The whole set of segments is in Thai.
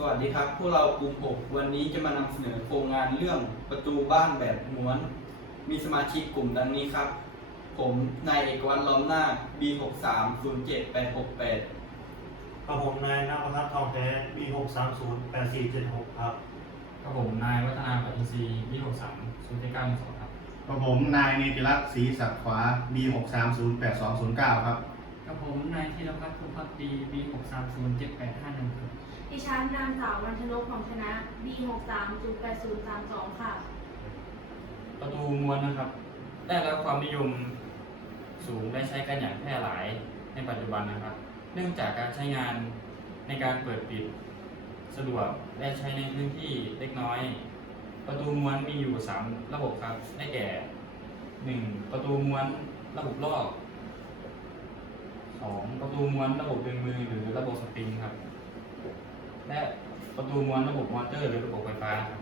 สวัสดีครับ พวกเรากลุ่ม 6 วันนี้จะมานำเสนอโครงงานเรื่องประตูบ้านแบบม้วน มีสมาชิกกลุ่มดังนี้ครับ ผมนายเอกวัฒน์ล้อมหน้า B630788 กับผมนายนภพัฒน์ทองแท้ B หกสามศูนย์แปดสี่เจ็ดหกครับ กับผมนายวัฒนาปัตตินทรีย์ยี่หกสามศูนย์เก้าหนึ่งสองครับ กับผมนายเนติรัตน์ศรีสักดิ์ขวา B6308209 ครับ กับผมนายธีรพัฒน์ภูพักดี B หกสามศูนย์เจ็ดแปดห้าหนึ่งครับดิฉันนางสาววันชนกของชนะ B 6 3 0 8 0 3 2 ค่ะ ประตูม้วนนะครับ ได้รับความนิยมสูงได้ใช้กันอย่างแพร่หลายในปัจจุบันนะครับ เนื่องจากการใช้งานในการเปิดปิดสะดวกและใช้ในพื้นที่เล็กน้อย ประตูม้วนมีอยู่ 3 ระบบครับ ได้แก่ 1. ประตูม้วนระบบรอบ 2. ประตูม้วนระบบดึงมือหรือระบบสปริงครับ และประตูม้วนระบบมอเตอร์หรือระบบไฟฟ้าครับ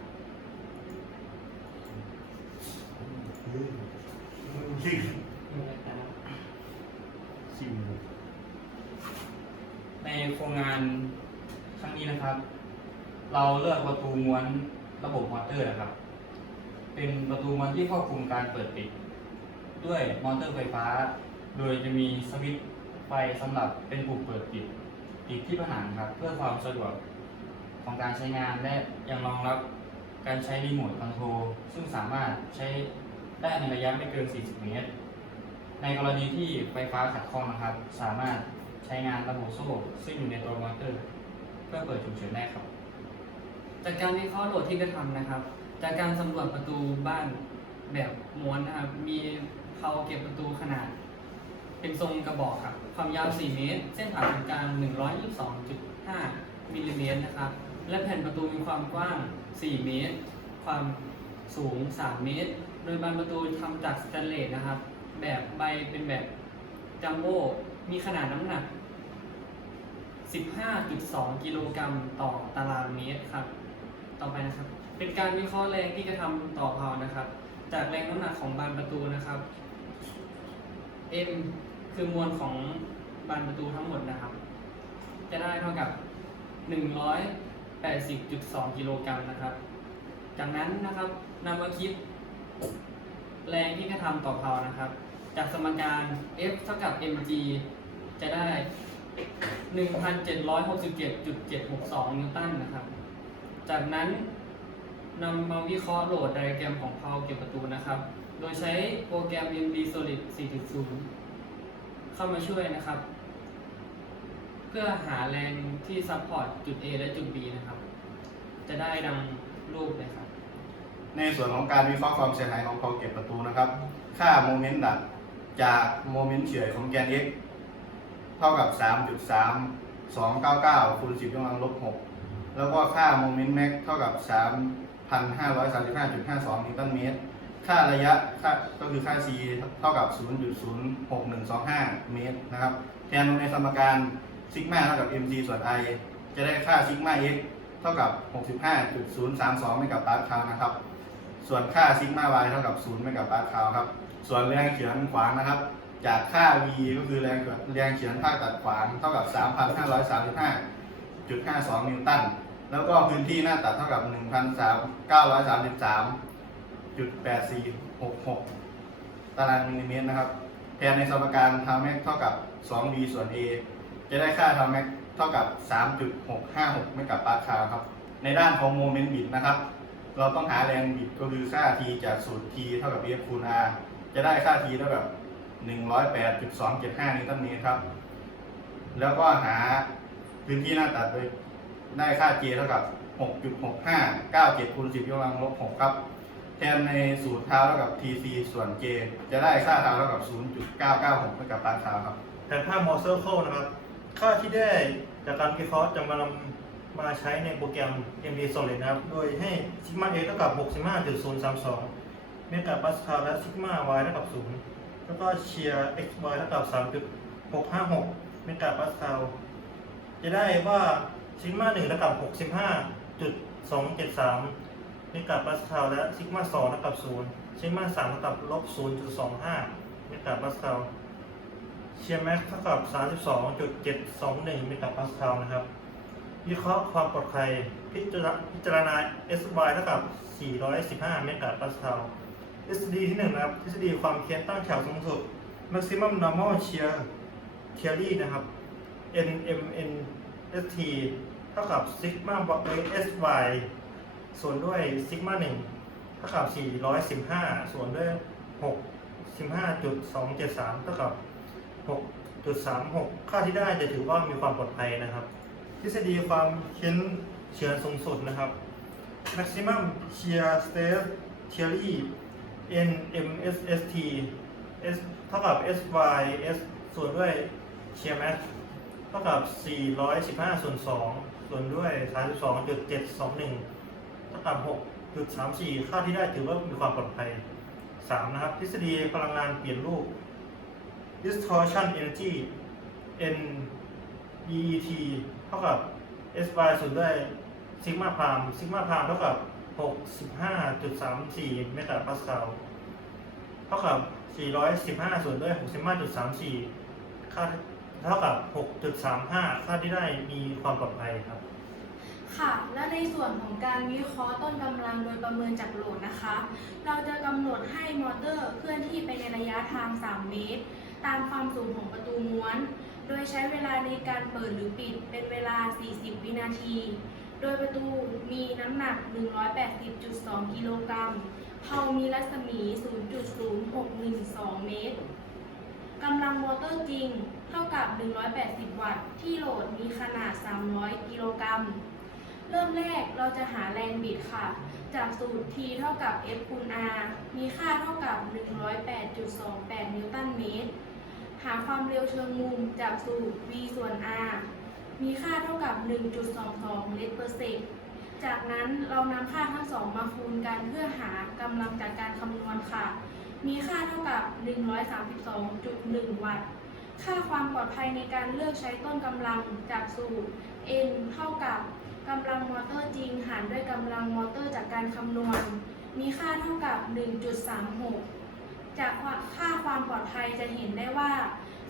ในโครงงานครั้งนี้นะครับ เราเลือกประตูม้วนระบบมอเตอร์นะครับ เป็นประตูม้วนที่ควบคุมการเปิดปิด ด้วยมอเตอร์ไฟฟ้า โดยจะมีสวิตช์ ไฟสำหรับเป็นปุ่มเปิดปิดติดที่ผนังครับ เพื่อความสะดวกของการใช้งานและยังรองรับการใช้รีโมทคอนโทรลซึ่งสามารถใช้ได้ในระยะไม่เกิน 40 เมตร ในกรณีที่ไฟฟ้าขัดข้องนะครับ สามารถใช้งานระบบโซ่ซึ่งอยู่ในตัวมอเตอร์เพื่อเปิดฉุกเฉินได้ครับ จากการวิเคราะห์โหลดที่กระทำนะครับ จากการสำรวจประตูบ้านแบบม้วนนะครับ มีเพาเก็บประตูขนาด เป็นทรงกระบอกครับ ความยาว 4 เมตร เส้นผ่าศูนย์กลาง 122.5มิลลิเมตรนะครับ และแผ่นประตูมีความกว้าง 4 เมตร ความสูง 3 เมตร โดยบานประตูทำจากสแตนเลสนะครับ แบบใบเป็นแบบจัมโบ้มีขนาดน้ำหนัก 15.2 กิโลกรัมต่อตารางเมตรครับ ต่อไปนะครับ เป็นการวิเคราะห์แรงที่กระทำต่อเพานะครับ จากแรงน้ำหนักของบานประตูนะครับ M คือมวลของบานประตูทั้งหมดนะครับ จะได้เท่ากับ 180.2 กิโลกรัมนะครับ จากนั้นนะครับนำมาคิด แรงที่กระทำต่อเพานะครับ จากสมการ F เท่ากับ mg จะได้ 1,767.762 นิวตันนะครับ จากนั้นนำมาวิเคราะห์โหลดไดอะแกรมของเพาเก็บประตูนะครับ โดยใช้โปรแกรม MD Solid 4.0 เข้ามาช่วยนะครับ เพื่อหาแรงที่ซัพพอร์ตจุด A และจุด B นะครับ จะได้ดังรูปเลยครับ ในส่วนของการวิเคราะห์ความเสียหายของเพาเก็บประตูนะครับ ค่าโมเมนต์ดับจากโมเมนต์เฉื่อยของแกน x เท่ากับ 3.3299คูณ10ยกกำลังลบ6แล้วก็ค่าโมเมนต์แม็กเท่ากับ 3,535.52นิวตันเมตร ค่าระยะค่าก็คือค่า c เท่ากับ 0.06125 เมตรนะครับ แทนลงในสมการซิกมาเท่ากับ mc ส่วน i จะได้ค่าซิกมา x เท่ากับ 65.032เมกะปาสคาลนะครับ ส่วนค่าซิกมา y เท่ากับ 0เมกะปาสคาลครับ ส่วนแรงเฉือนขวางนะครับ จากค่า v ก็คือแรงแรงเฉือนภาคตัดขวางเท่ากับ 3,535.52 นิวตัน แล้วก็พื้นที่หน้าตัดเท่ากับ 1,933 1,933.8466 ตารางมิลลิเมตรนะครับ แทนในสมการทาวแม็กเท่ากับ 2b ส่วน a จะได้ค่าทาวแม็กเท่ากับ 3.656เมกะปาสคาลครับ ในด้านของโมเมนต์บิดนะครับ เราต้องหาแรงบิดก็คือค่า t จากสูตร t เท่ากับ f คูณ r จะได้ค่า t เท่ากับ 108.275นิวตันเมตรครับ แล้วก็หาพื้นที่หน้าตัดโดยได้ค่า j เท่ากับ 6.6597คูณ10ยกกำลังลบ6ครับ แทนในสูตรเท้าเท่ากับ tc ส่วน j จะได้ค่าเท้าเท่ากับ 0.996เมกะปาสคาลครับ แผนภาพมอเซอร์เคิลนะครับ ค่าที่ได้จากการวิเคราะห์จะมานำมาใช้ในโปรแกรม MD Solid นะครับ โดยให้ซิกมา A เท่ากับ65.032 เมกะปาสคาลและซิกมา Y เท่ากับ 0 แล้วก็เชียร์ XY เท่ากับ 3.656 เมกะปาสคาลจะได้ว่าซิกมา1เท่ากับ 65.273 เมกะปาสคาลและซิกมา2เท่ากับ0ซิกมา3เท่ากับลบ0.25เมกะปาสคาลเชียร์แม็กเท่ากับ32.721เจ็ดสองหนึ่งมกะปาสคาลนะครับ วิเคราะห์ความปลอดภัยพิจารพิจารณา SY เท่ากับ 415 เมกะปาสคาลทฤษฎีที่ 1 นะครับ ทฤษฎีความเคียนตั้งแถวสูงสุด maximum normal shear theory นะครับ NMN ST เท่ากับ sigma SY ส่วนด้วย sigma 1เท่ากับ 415 ส่วนด้วย 6 15.273 เท่ากับ 6.36 ค่าที่ได้จะถือว่ามีความปลอดภัยนะครับ ทฤษฎีความเค้นเฉือนสูงสุดนะครับ maximum shear stress theory NMSST S เท่ากับ SY S ส่วนด้วย shear mass เท่ากับ 415 ส่วน 2 ส่วนด้วย 32.721่ากับ6.34ค่าที่ได้ถือว่ามีความปลอดภัย3นะครับ ทฤษฎีพลังงานเปลี่ยนรูป distortion energy N EET เท่ากับ S y ส่วนด้วยซิกมาพามซิกมาพามเท่ากับ 65.34เมกะปาสคาลเท่ากับ 415 ส่วนด้วย 65.34 ค่าเท่ากับ 6.35 ค่าที่ได้มีความปลอดภัยครับ ค่ะ และในส่วนของการวิเคราะห์ต้นกำลังโดยประเมินจากโหลดนะคะ เราจะกำหนดให้มอเตอร์เคลื่อนที่ไปในระยะทาง 3 เมตร ตามความสูงของประตูม้วน โดยใช้เวลาในการเปิดหรือปิดเป็นเวลา 40 วินาที โดยประตูมีน้ำหนัก 180.2 กิโลกรัมเพามีรัศมี 0.0612 เมตรกำลังมอเตอร์จริง เท่ากับ 180 วัตต์ ที่โหลดมีขนาด 300 กิโลกรัม เริ่มแรกเราจะหาแรงบิดค่ะ จากสูตร T เท่ากับ F คูณ R มีค่าเท่ากับ 108.28 นิวตันเมตร หาความเร็วเชิงมุมจากสูตร V ส่วน R มีค่าเท่ากับ 1.22 เลตเปอร์เซกจากนั้นเรานำค่าทั้งสองมาคูณกันเพื่อหากำลังจากการคำนวณค่ะ มีค่าเท่ากับ 132.1 วัตต์ ค่าความปลอดภัยในการเลือกใช้ต้นกำลังจากสูตร N เท่ากับกำลังมอเตอร์จริงหารด้วยกำลังมอเตอร์จากการคำนวณ มีค่าเท่ากับ 1.36 จากค่าความปลอดภัยจะเห็นได้ว่า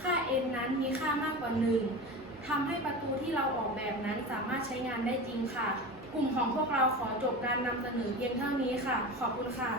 ค่า n นั้นมีค่ามากกว่า 1ทำให้ประตูที่เราออกแบบนั้นสามารถใช้งานได้จริงค่ะ กลุ่มของพวกเราขอจบการนำเสนอเพียงเท่านี้ค่ะ ขอบคุณค่ะ